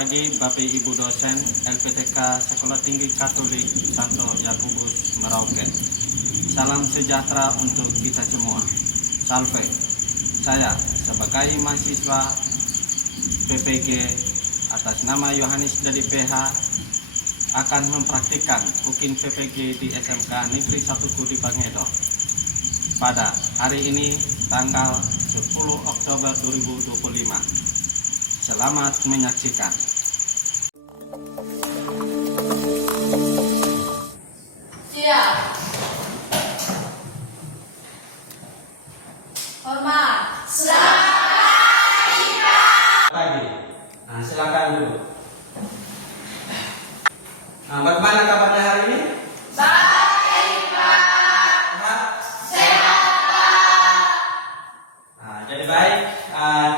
pagi Bapak Ibu dosen LPTK Sekolah Tinggi Katolik Santo Yakobus Merauke. Salam sejahtera untuk kita semua. Salve. Saya sebagai mahasiswa PPG atas nama Yohanes dari PH akan mempraktikkan UKIN PPG di SMK Negeri 1 Kudi Bangedo pada hari ini tanggal 10 Oktober 2025. Selamat menyaksikan. Siap. Hormat. Selamat pagi. Silakan dulu. Bagaimana kabarnya hari ini? Baik, Pak. Sehat, Pak. Jadi baik,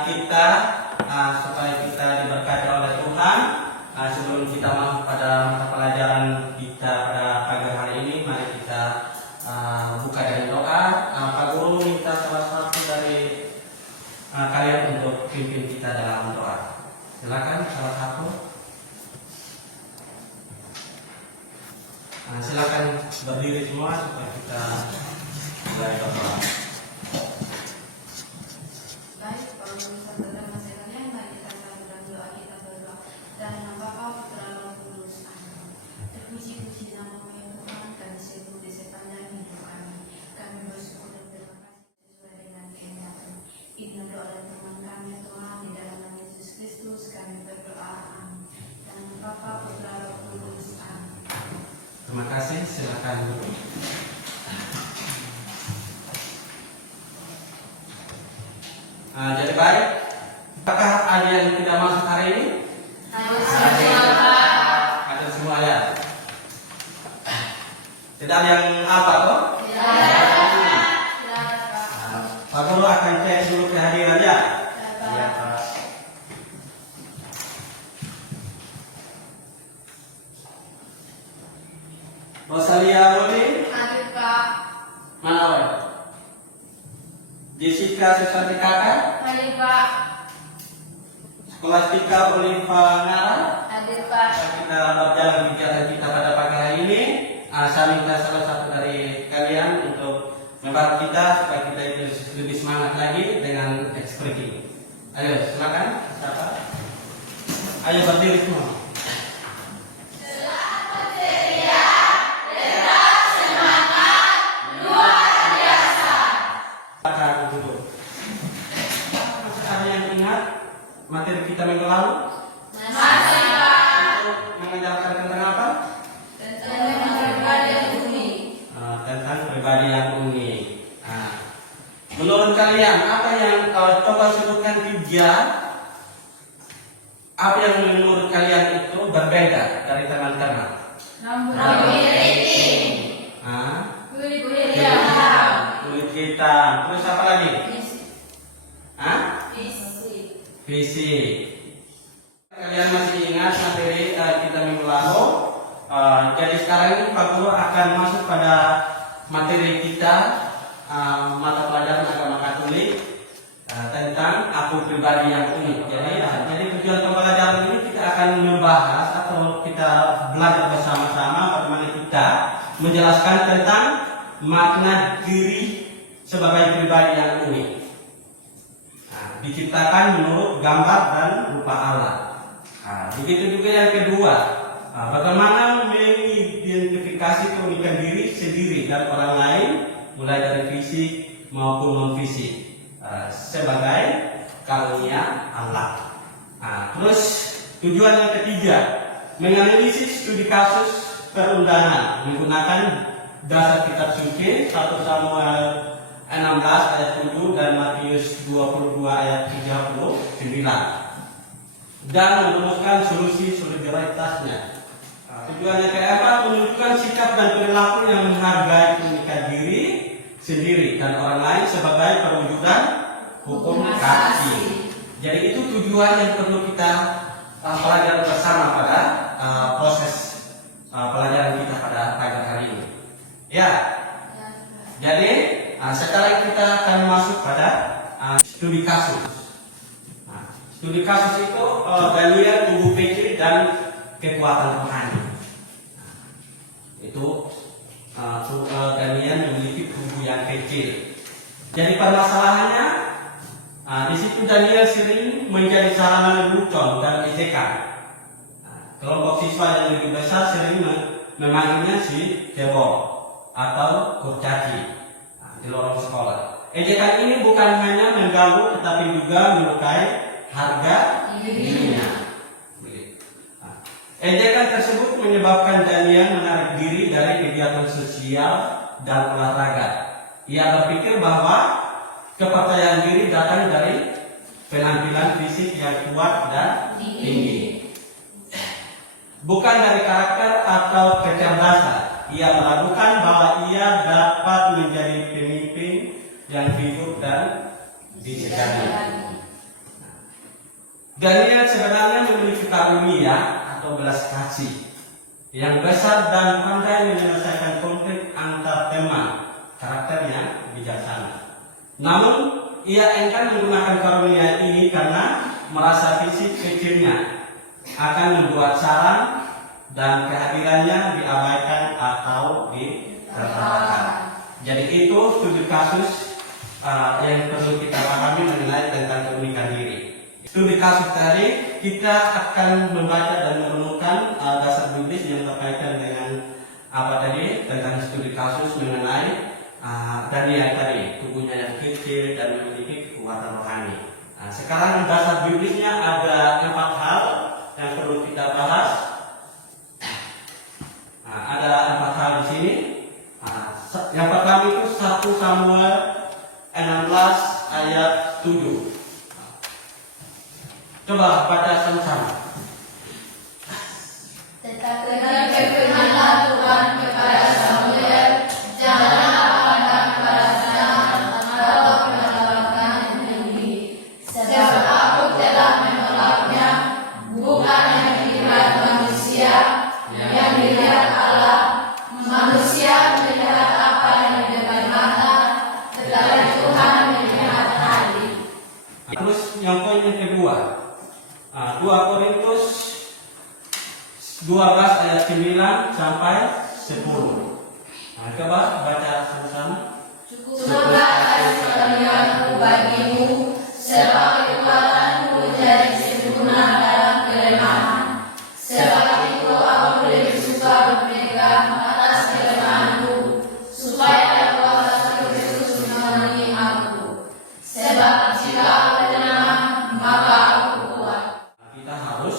kita supaya kita diberkati oleh Tuhan. Sebelum kita masuk pada mata pelajaran kita pada pagi hari ini, mari kita buka dengan doa. Pak Guru minta salah satu dari kalian untuk pimpin kita dalam doa. Silakan salah satu. Silakan berdiri semua supaya kita mulai berdoa. Baik, Pak Guru saudara sekalian, mari kita dalam doa kita berdoa. Dan nama Bapa, Putra, Roh Kudus. Amin. Terpuji-puji nama ya Tuhan dan seluruh di sepanjang hidup kami. Kami bersyukur dan terima kasih sesuai dengan kehendak-Mu. Ini doa dan firman kami ya Tuhan, di dalam nama Yesus Kristus kami berdoa. Amin. Dan nama Bapa, Putra, Roh Kudus. Amin. Terima kasih, silakan dulu. Jadi baik, apakah ada yang tidak masuk hari ini? Ada semua ya. Tidak ada yang apa kok? Pak Guru akan cek dulu kehadiran ya. Iya Pak. Rosalia Roli, Hadir, Pak. mana Pak? Jessica Susanti Kakak, Hadir, Pak. Skolastika Oliva Ngara. Hadir, Pak. Kita berjalan kegiatan kita pada pagi hari ini. Saya minta salah satu dari kalian untuk membantu kita supaya kita lebih semangat lagi dengan ekspresi. Ayo silakan. Siapa? Ayo berdiri semua. Ada yang ingat materi kita minggu lalu? Masih, Pak. Mengajarkan tentang apa? Tentang pribadi yang unik. Tentang pribadi yang unik. Menurut kalian apa yang coba sebutkan tiga? Apa yang menurut kalian itu berbeda dari teman-teman? Kulit hitam. Terus apa lagi? Fisik. Kalian masih ingat materi kita minggu lalu? Jadi sekarang ini Pak Guru akan masuk pada materi kita mata pelajaran agama Katolik tentang aku pribadi yang unik. Jadi tujuan pembelajaran ini kita akan membahas atau kita belajar bersama-sama bagaimana kita menjelaskan tentang makna diri sebagai pribadi yang unik. Diciptakan menurut gambar dan rupa Allah. Begitu juga yang kedua, bagaimana mengidentifikasi keunikan diri sendiri dan orang lain, mulai dari fisik maupun non fisik, sebagai karunia Allah. Terus tujuan yang ketiga, menganalisis studi kasus perundangan menggunakan dasar kitab suci 1 Samuel 16 ayat 7 dan Matius 22 ayat 39 dan menemukan solusi solidaritasnya. Tujuan yang keempat, menunjukkan sikap dan perilaku yang menghargai keunikan diri sendiri dan orang lain sebagai perwujudan hukum kasih. Jadi itu tujuan yang perlu kita pelajari bersama pada proses pelajaran kita pada pagi hari ini. Ya. Jadi sekarang kita akan masuk pada studi kasus. Studi kasus itu Daniel Ibu PJ kekuatan rohani. Itu Daniel memiliki tubuh yang kecil. Jadi permasalahannya di situ Daniel sering menjadi sarana lelucon dan ejekan. Kelompok siswa yang lebih besar sering memanggilnya si cebol atau kurcaci di lorong sekolah. Ejekan ini bukan hanya mengganggu tetapi juga melukai harga dirinya. Ejekan tersebut menyebabkan Daniel menarik diri dari kegiatan sosial dan olahraga. Ia berpikir bahwa kepercayaan diri datang dari penampilan fisik yang kuat dan tinggi, bukan dari karakter atau kecerdasan. Ia meragukan bahwa ia dapat menjadi pemimpin yang hidup dan disegani. Daniel sebenarnya memiliki karunia atau belas kasih yang besar dan pandai menyelesaikan konflik antar teman. Karakternya bijaksana. Namun ia enggan menggunakan karunia ini karena merasa fisik kecilnya akan membuat saran dan kehadirannya diabaikan atau ditertawakan. Jadi itu studi kasus yang perlu kita pahami mengenai tentang keunikan diri. Studi kasus tadi kita akan membaca dan merenungkan dasar biblis yang terkaitan dengan apa tadi tentang studi kasus mengenai Daniel tadi, tubuhnya yang kecil dan memiliki kekuatan rohani. Sekarang dasar biblisnya ada 4 hal yang perlu kita bahas. Ada 4 hal di sini. Yang pertama itu 1 Samuel 16 ayat 7. Coba baca sama-sama. Tetapi berfirmanlah Tuhan kepada Samuel, janganlah pandang kepada senang atau menawarkan tinggi, sebab aku telah menolaknya, bukan yang dilihat manusia, yang dilihat Allah. Manusia melihat apa yang di depan mata, tetapi Tuhan melihat hati. Terus yang poin yang kedua, 2 Korintus 12 ayat 9 sampai 10. Coba baca sama-sama. Cukuplah kasih karuniamu bagimu, sebab kekuatanmu menjadi sempurna dalam kelemahan. Sebab itu aku lebih suka berpegang atas kelemahanku, supaya kuasa Kristus memenuhi aku. Sebab jika aku lemah, maka aku kuat. Kita harus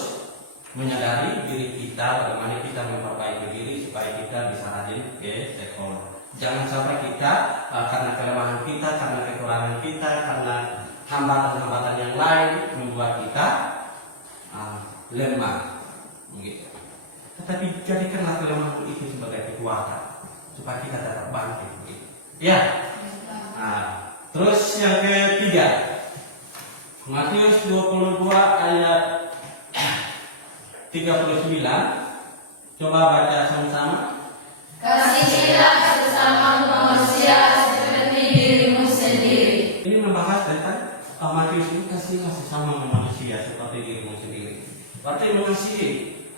menyadari diri kita, bagaimana kita memperbaiki diri supaya kita bisa rajin ke sekolah. Jangan sampai kita karena kelemahan kita, karena kekurangan kita, karena hambatan-hambatan yang lain membuat kita lemah. Begitu. Tetapi jadikanlah kelemahan itu sebagai kekuatan supaya kita dapat bangkit. Begitu. Ya. Terus yang ketiga, Matius 22 ayat 39. Coba baca sama-sama. Kasihilah sesama manusia seperti dirimu sendiri. Ini membahas tentang Matius ini, kasihlah sesama manusia seperti dirimu sendiri. Berarti mengasihi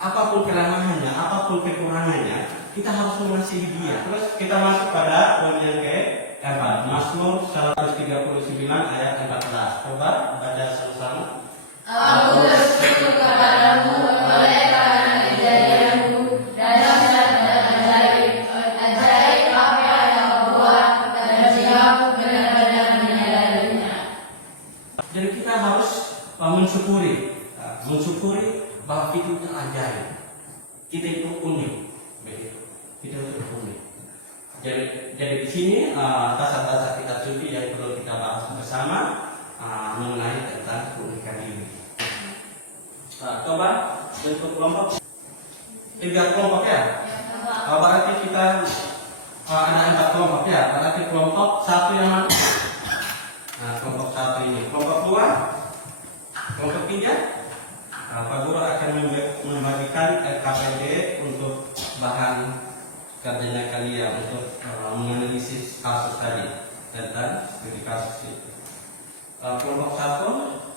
apapun kelemahannya, apapun kekurangannya, kita harus mengasihi dia. Terus kita masuk pada poin yang keempat, Mazmur 139 ayat 14. Coba baca sama-sama. Aku bersyukur kepadamu oleh karena kejadianmu, dahsyat dan ajaib apa yang kau buat, dan jiwaku benar-benar menyadarinya. Jadi kita harus mensyukuri bahwa kita itu ajaib, kita itu unik, begitu. Kita itu unik. Jadi di sini dasar-dasar kita studi yang perlu kita bahas bersama mengenai tentang keunikan diri. Coba bentuk kelompok 3 kelompok ya. Berarti kita ada 4 kelompok ya. Berarti kelompok 1 yang mana? Kelompok 1 ini. Kelompok 2, kelompok 3. Pak Guru akan membagikan LKPD untuk bahan kerjanya kalian untuk menganalisis kasus tadi tentang studi kasus itu. Kelompok 1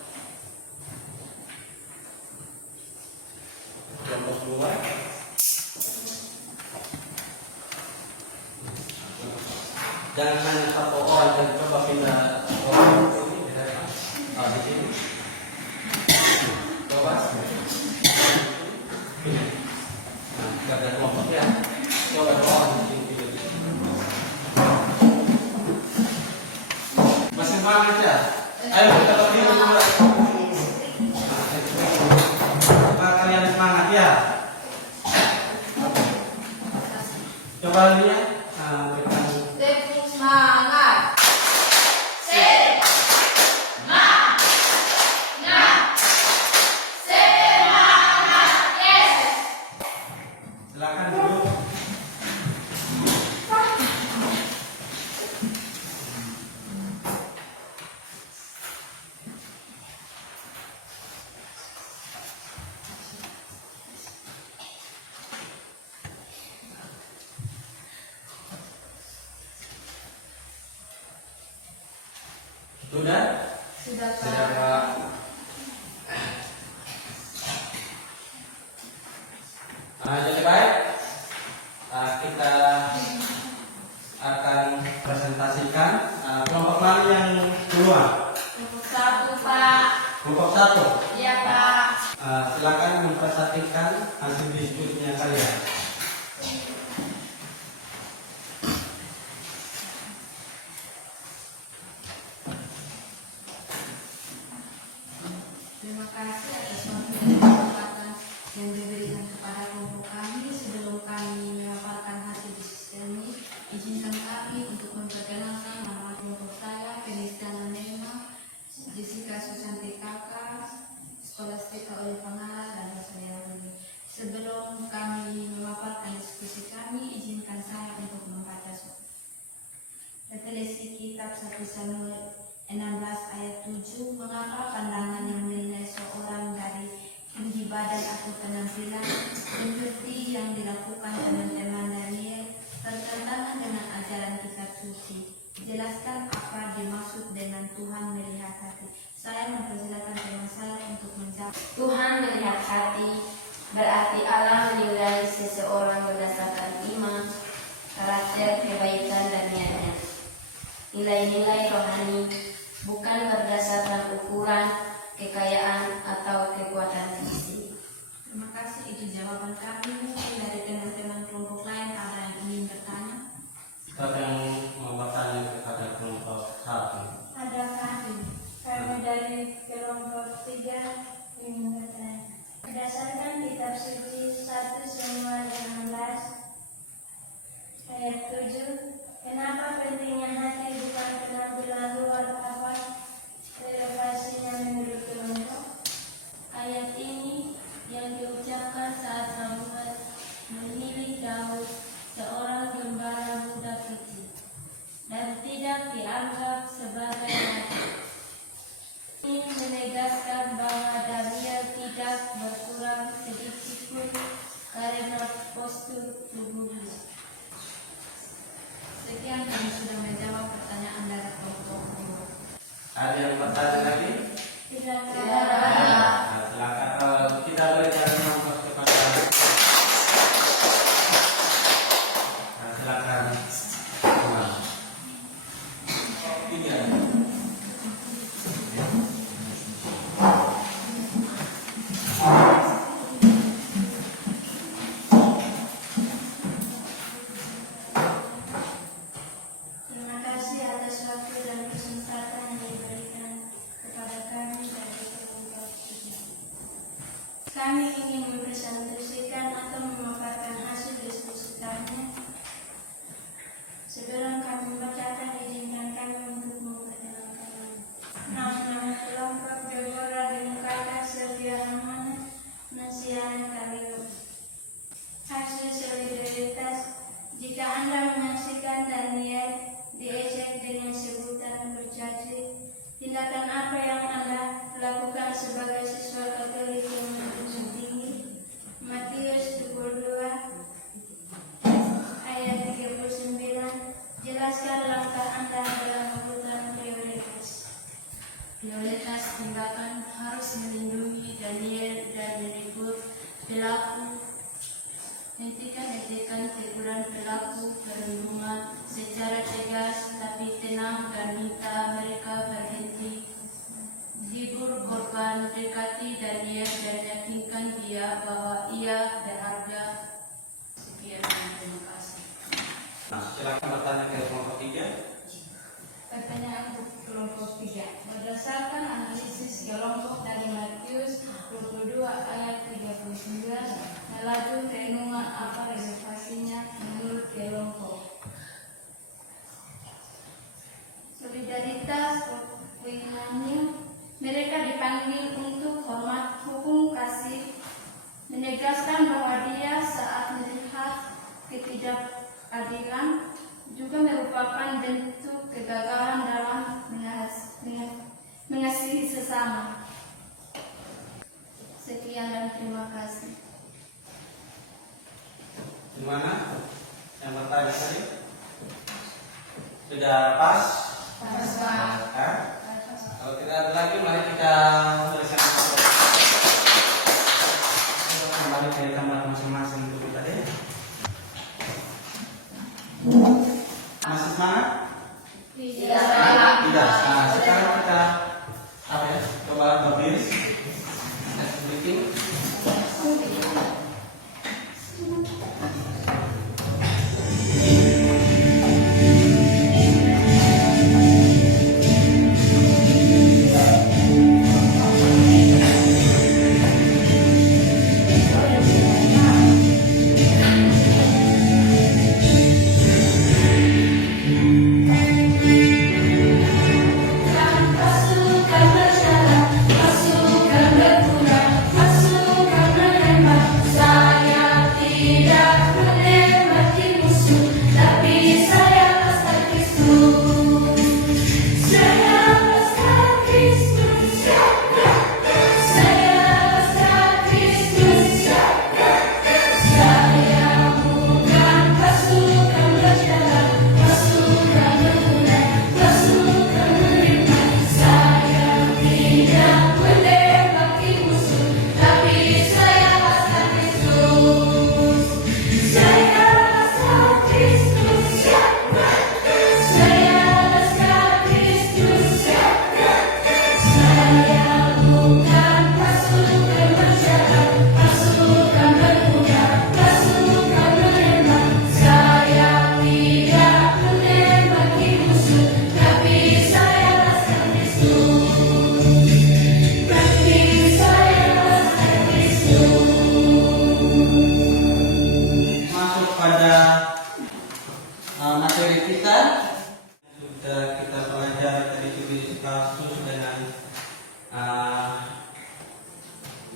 kelompok 2. Jangan hanya satu orang, dan coba pindah orang ini di sini. Coba. Nah, tidak ada kelompok ya. Coba dua orang di sini. Masih semangat ya? Ayo kita berdiri dulu. Coba kalian semangat ya. Coba lihat. Semangat. Silakan dulu. Sudah? Sudah, Sudah, Pak. Pak. Jadi baik, kita akan presentasikan kelompok mana yang keluar. Kelompok 1, Pak. Kelompok 1. Iya, Pak. Silakan mempresentasikan hasil diskusinya kalian. Terima kasih atas waktu dan kesempatan yang diberikan kepada kelompok kami. Sebelum kami memaparkan hasil diskusi ini, izinkan kami untuk memperkenalkan nama kelompok saya, Kristiana Nema, Jessica Susanti Kakak, Skolastika Oli Pangala, dan saya Rumi. Sebelum kami memaparkan diskusi kami, izinkan saya untuk membaca referensi kitab 1 Samuel 16 ayat 7. Mengapa pandangan yang menilai seorang dari tinggi badan atau penampilan seperti yang dilakukan teman-teman Daniel bertentangan dengan ajaran kitab suci? Jelaskan apa dimaksud dengan Tuhan melihat hati. Saya mempersilakan teman saya untuk menjawab. Tuhan melihat hati, berarti Allah menilai seseorang berdasarkan iman, karakter, kebaikan, dan niatnya. Nilai-nilai rohani, bukan berdasarkan ukuran, kekayaan, atau kekuatan fisik. Terima kasih, itu jawaban kami. Mungkin dari teman-teman kelompok lain ada yang ingin bertanya? Siapa yang mau bertanya kepada kelompok 1? Ada kami dari kelompok 3 ingin bertanya. Berdasarkan kitab suci 1 Samuel 16 ayat 7, kenapa pentingnya hati bukan penampilan luar apa relevasinya menurut kelompok? Ayat ini yang diucapkan saat Samuel memilih Daud, seorang gembala muda kecil, dan tidak dianggap sebagai nabi. Ini menegaskan bahwa Daniel tidak berkurang sedikitpun karena postur tubuhnya. Sekian, kami sudah menjawab pertanyaan dari kelompok 2. Ada yang bertanya lagi? Tidak Tidak ada. ada. Silakan kita berikan nomor kepada. Silakan. Tiga. Terima kasih atas waktu dan kesempatan yang diberikan kepada kami dari kelompok 3. Kami ingin mempresentasikan atau memaparkan hasil diskusi kami. Sebelum kami membacakan, izinkan kami untuk memperkenalkan nama kelompok Deborah Demokrata Setia Ramana Nasihat Kalium. Hasil solidaritas: jika Anda menyaksikan Daniel diejek dengan sebutan bercaci, tindakan apa yang Anda lakukan sebagai siswa Katolik yang menjunjung tinggi? Matius 22 ayat 39. Jelaskan langkah Anda dalam urutan prioritas. Prioritas tindakan harus melindungi Daniel dan menegur pelaku aturan pelaku perundungan secara tegas tapi tenang dan minta mereka berhenti. Hibur korban, dekati dan yakinkan dia bahwa ia berharga. Sekian, terima kasih. Nah, silakan bertanya ke kelompok 3. Pertanyaan kelompok 3. Berdasarkan analisis kelompok dari Matius 22 ayat 39, melaju renungan apa relevasinya menurut kelompok? Solidaritas pengenannya mereka dipanggil untuk hormat hukum kasih, menegaskan bahwa dia saat melihat ketidakadilan juga merupakan bentuk kegagalan dalam mengasihi sesama. Sekian dan terima kasih. Gimana? Yang bertanya tadi? Sudah pas? Pas, Pak. Kan? Kalau tidak ada lagi, mari kita menyelesaikan kembali ke kamar masing-masing dulu tadi. Masih semangat? Tidak, Pak. Tidak. Nah, sekarang kita apa ya? Coba berdiri. Sedikit.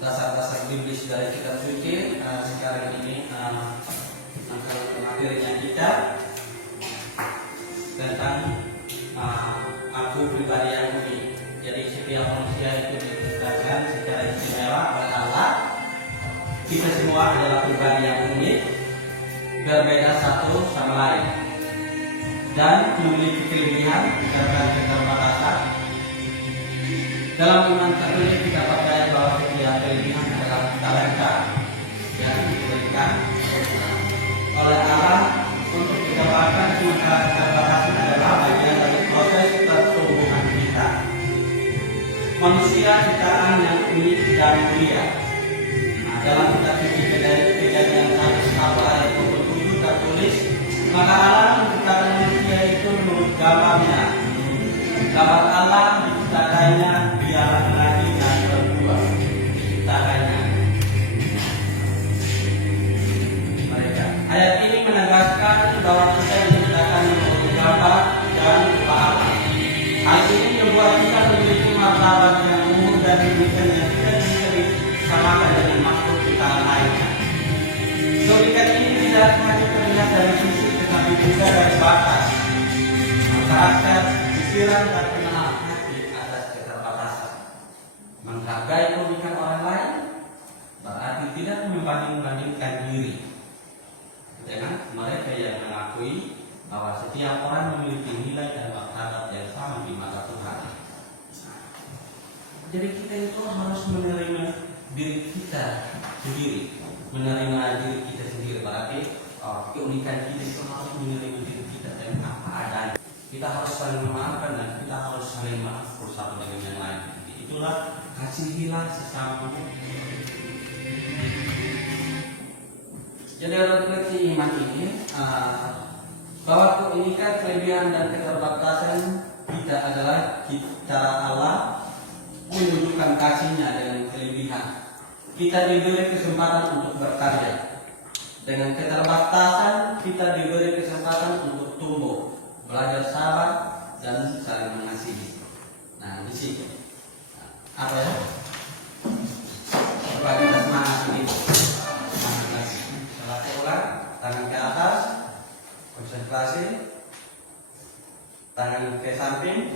dasar-dasar biblis dari kitab suci. Sekarang ini materinya kita tentang aku pribadi yang unik. Jadi setiap manusia itu diciptakan secara istimewa oleh Allah. Kita semua adalah pribadi yang unik, berbeda satu sama lain, dan memiliki kelebihan dan keterbatasan. Dalam iman Katolik kita percaya bahwa setiap kelebihan adalah talenta yang diberikan oleh Allah untuk dikembangkan. Sementara keterbatasan adalah bagian dari proses pertumbuhan kita. Manusia ciptaan yang unik dan mulia. Dalam kitab suci Kejadian 1 ayat 27 tertulis, maka Allah menciptakan manusia itu menurut gambarnya. Gambar Allah diciptakannya dia laki-laki dan perempuan. Diciptakannya mereka. Ayat ini menegaskan bahwa kita diciptakan menurut gambar dan rupa Allah. Hal ini membuat kita memiliki martabat yang umum dan demikian yang tidak bisa disamakan dengan makhluk ciptaan lainnya. Hakikat ini tidak hanya terlihat dari sisi, tetapi juga dari batas, karakter, pikiran, dan penahan hati atas keterbatasan. Menghargai keunikan orang lain berarti tidak membanding-bandingkan diri dengan mereka yang mengakui bahwa setiap orang memiliki nilai dan martabat yang sama di mata Tuhan. Jadi kita itu harus menerima diri kita sendiri, menerima diri kita sendiri, berarti keunikan keunikan kita itu harus menerima diri kita dengan apa adanya. Kita harus saling memaafkan dan kita harus saling maaf satu dengan yang lain. Itulah kasihilah sesama. Jadi refleksi iman ini bahwa keunikan, kelebihan dan keterbatasan kita adalah cara Allah menunjukkan kasihnya dengan kelebihan. Kita diberi kesempatan untuk berkarya. Dengan keterbatasan kita diberi kesempatan untuk tumbuh, belajar sabar dan saling mengasihi. Nah, di sini apa ya? Coba kita semangat ini. Semangat lagi. Setelah ulang, tangan ke atas, konsentrasi, tangan ke samping,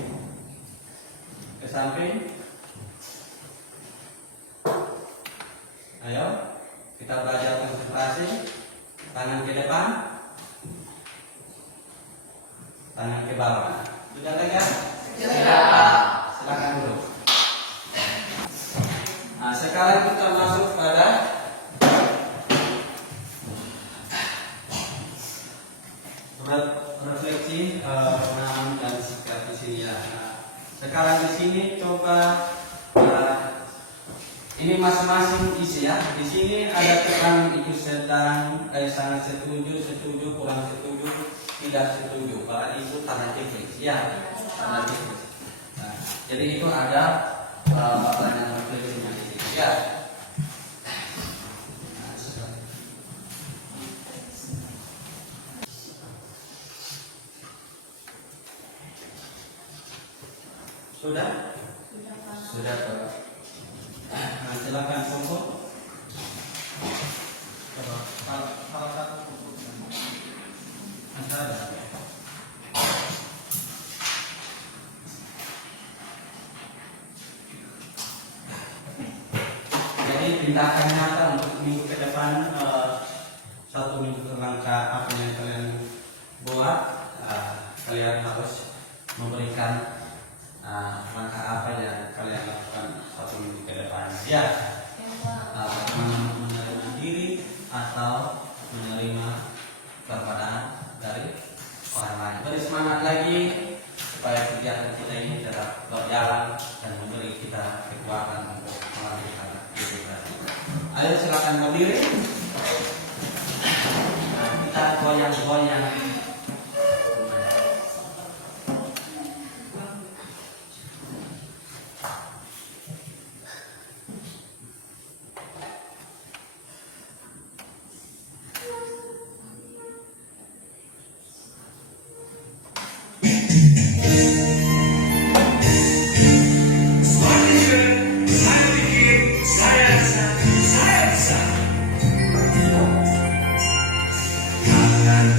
Ayo, kita belajar konsentrasi. Tangan ke depan, tangan ke bawah. Sudah tegak? Silakan dulu. Nah, sekarang kita masuk pada refleksi pengalaman dan sikap di sini ya. Nah, sekarang di sini coba ini masing-masing isi ya. Di sini ada keterangan ikut sedang, sangat setuju, setuju, kurang setuju, tidak setuju. Kalau itu tanda titik, ya. Tanda titik. Nah, jadi itu ada pertanyaan refleksinya di sini, ya. Sudah? Sudah, Pak. Nah, silakan kumpul. Salah satu kumpul. Ada. Jadi tindakan nyata untuk minggu ke depan, 1 minggu langkah apa yang kalian buat, kalian harus memberikan langkah apa yang kalian lakukan 1 minggu ke depan. Ya, menerima diri atau menerima perkataan dari orang lain. Beri semangat lagi supaya kegiatan kita ini tetap berjalan dan memberi kita kekuatan untuk melanjutkan hidup kita. Ayo silakan berdiri. Nah, kita goyang-goyang.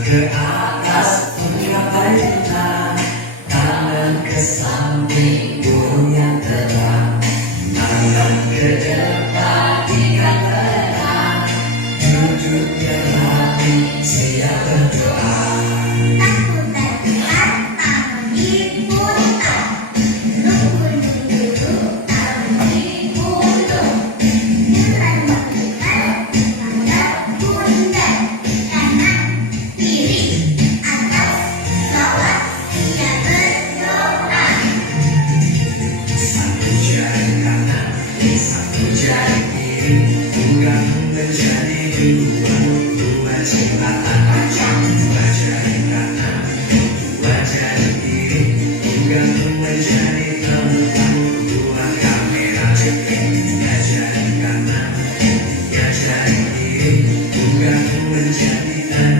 Ke atas menggapainya, tangan ke samping burung yang terbang, tangan ke depan ikan tenang, duduk berapi siap berdoa. Aku terlihat tangan di pundak, gunung duduk tangan di punduk, bulan melihat tangan pundak, kanan kiri atas bawah ia berdoa. Satu jari kanan, satu jari kiri, bukan menjadi dua jembatan kaca. Dua jari kanan, dua jari kiri, bukan menjadi empat. Dua kamera jepit, tiga jari kanan, tiga jari kiri, bukan menjadi enam.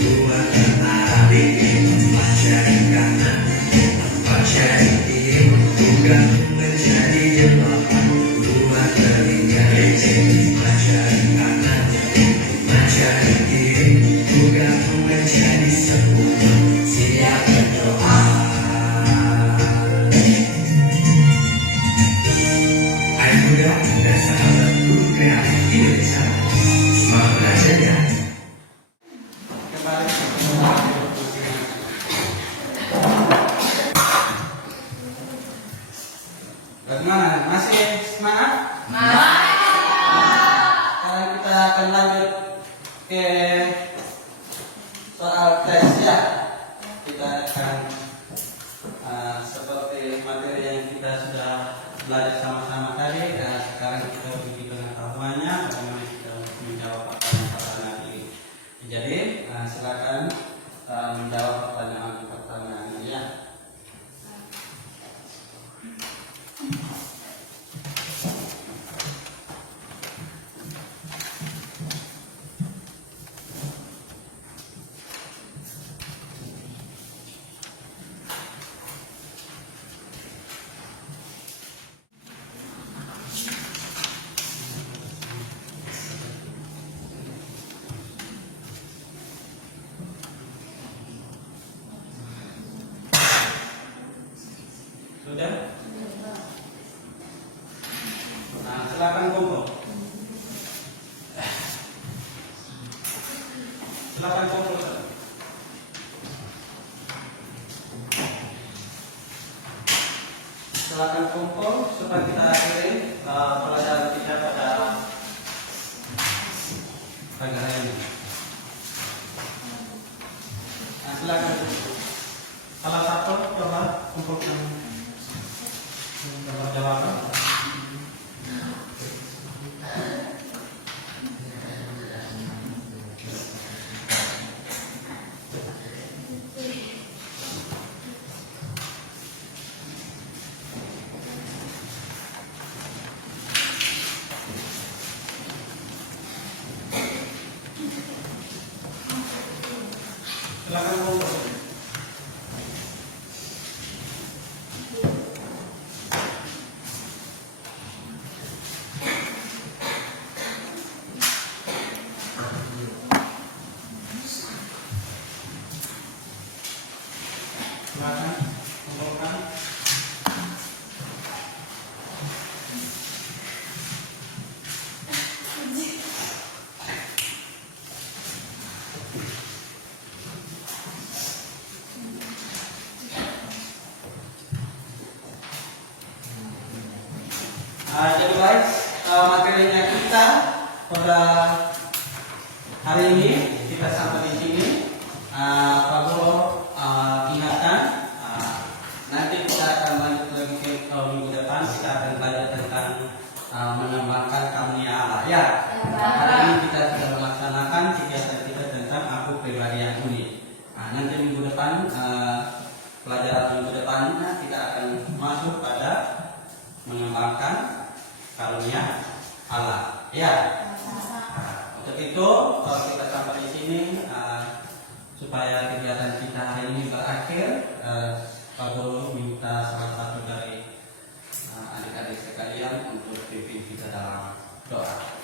Dua tetapi empat jari kanan, empat jari kiri, bukan menjadi delapan. Dua telinga licin, lima jari kanan, lima jari kiri, bukan menjadi 10. Siap berdoa. Ayo muda dan sahabatku kreatif Indonesia, semangat belajar ya. Kembali. Bagaimana? Masih semangat? Sekarang kita akan lanjut ke soal tes ya. Kita akan seperti materi yang kita sudah belajar sama-sama tadi. Sekarang kita uji pengetahuannya, bagaimana kita menjawab pertanyaan-pertanyaan ini. Jadi silakan menjawab pertanyaan-pertanyaan ini ya. Sudah? Nah, silakan kumpul. Silakan kumpul. Silakan kumpul supaya kita akhiri pelajaran kita pada pagi hari ini. Nah, silakan. Salah satu coba kumpulkan jawaban. Silakan kumpul. Silakan kumpulkan. Jadi guys, materinya kita pada hari ini kita sampai di sini. Pak Guru ingatkan, nanti kita akan lanjut lagi ke minggu depan. Kita akan belajar tentang mengembangkan karunia Allah. Ya, hari ini kita sudah melaksanakan kegiatan kita tentang aku pribadi yang unik. Nanti minggu depan, pelajaran minggu depannya kita akan masuk pada mengembangkan karunia Allah. Ya. Untuk itu kita sampai di sini supaya kegiatan kita hari ini berakhir. Pak Guru minta salah satu dari adik-adik sekalian untuk pimpin kita dalam doa.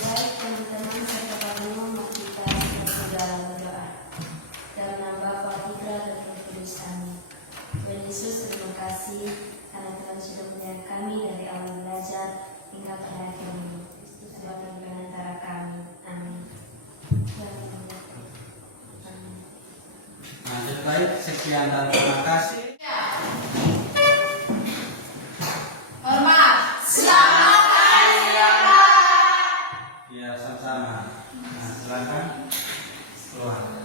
Baik teman-teman serta Pak Guru, mari kita bersatu dalam berdoa. Dalam nama Bapa, Putra dan Roh Kudus. Amin. Tuhan Yesus, terima kasih karena Tuhan sudah menjadikan kami dari awal belajar hingga pada akhir ini. Sebagai penantara kami. Amin. Amin. Nah, baik, sekian dan terima kasih. Hormat. Selamat Hari Raya. Ya, sama-sama. Nah, silakan keluar.